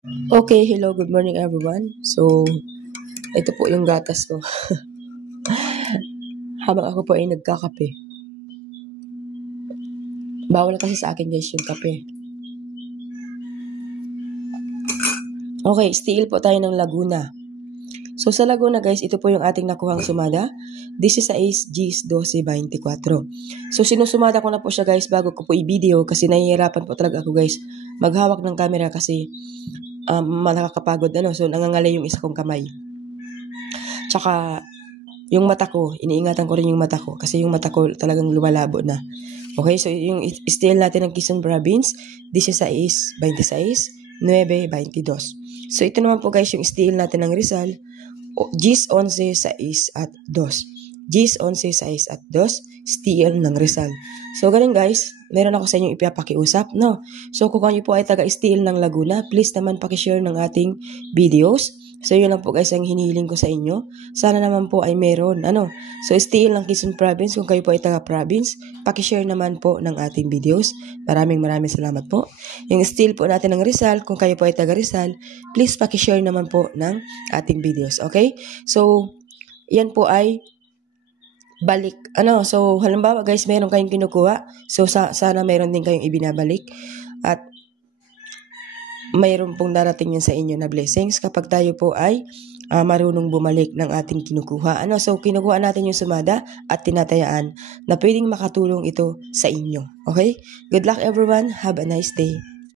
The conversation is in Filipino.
Okay, hello, good morning everyone. So, ito po yung gatas ko. Habang ako po ay nagkakape. Bawal kasi sa akin guys yung kape. Okay, still po tayo ng Laguna. So, sa Laguna guys, ito po yung ating nakuhang sumada. This is 16 Gs 12.24. So, sinusumada ko na po siya guys bago ko po i-video kasi nahihirapan po talaga ako guys maghawak ng camera kasi nakakapagod So, nangangalay yung isa kong kamay. Tsaka, yung mata ko, iniingatan ko rin yung mata ko kasi yung mata ko talagang lumalabo na. Okay, so yung style natin ng Quezon Province, 16, 26, 9, 22. So ito naman po guys yung style natin ng Rizal, Gis 11, 6 at 2. Gis 11, 6 at 2, style ng Rizal. So ganun guys, meron ako sa inyo ipapakiusap, no? So kung kayo po ay taga-style ng Laguna, please naman pakishare ng ating videos. So yun lang po guys ang hinihiling ko sa inyo. Sana naman po ay meron, So style ng Quezon Province, kung kayo po ay taga-province, pakishare naman po ng ating videos. Maraming salamat po. Yung style po natin ng Rizal, kung kayo po ay taga-Rizal, please pakishare naman po ng ating videos, okay? So, yan po ay balik. So halimbawa guys, meron kayong kinukuha. So sana meron din kayong ibinabalik. At mayroon pong darating yan sa inyo na blessings kapag tayo po ay marunong bumalik ng ating kinukuha. So kinukuha natin yung sumada at tinatayaan na pwedeng makatulong ito sa inyo. Okay? Good luck everyone. Have a nice day.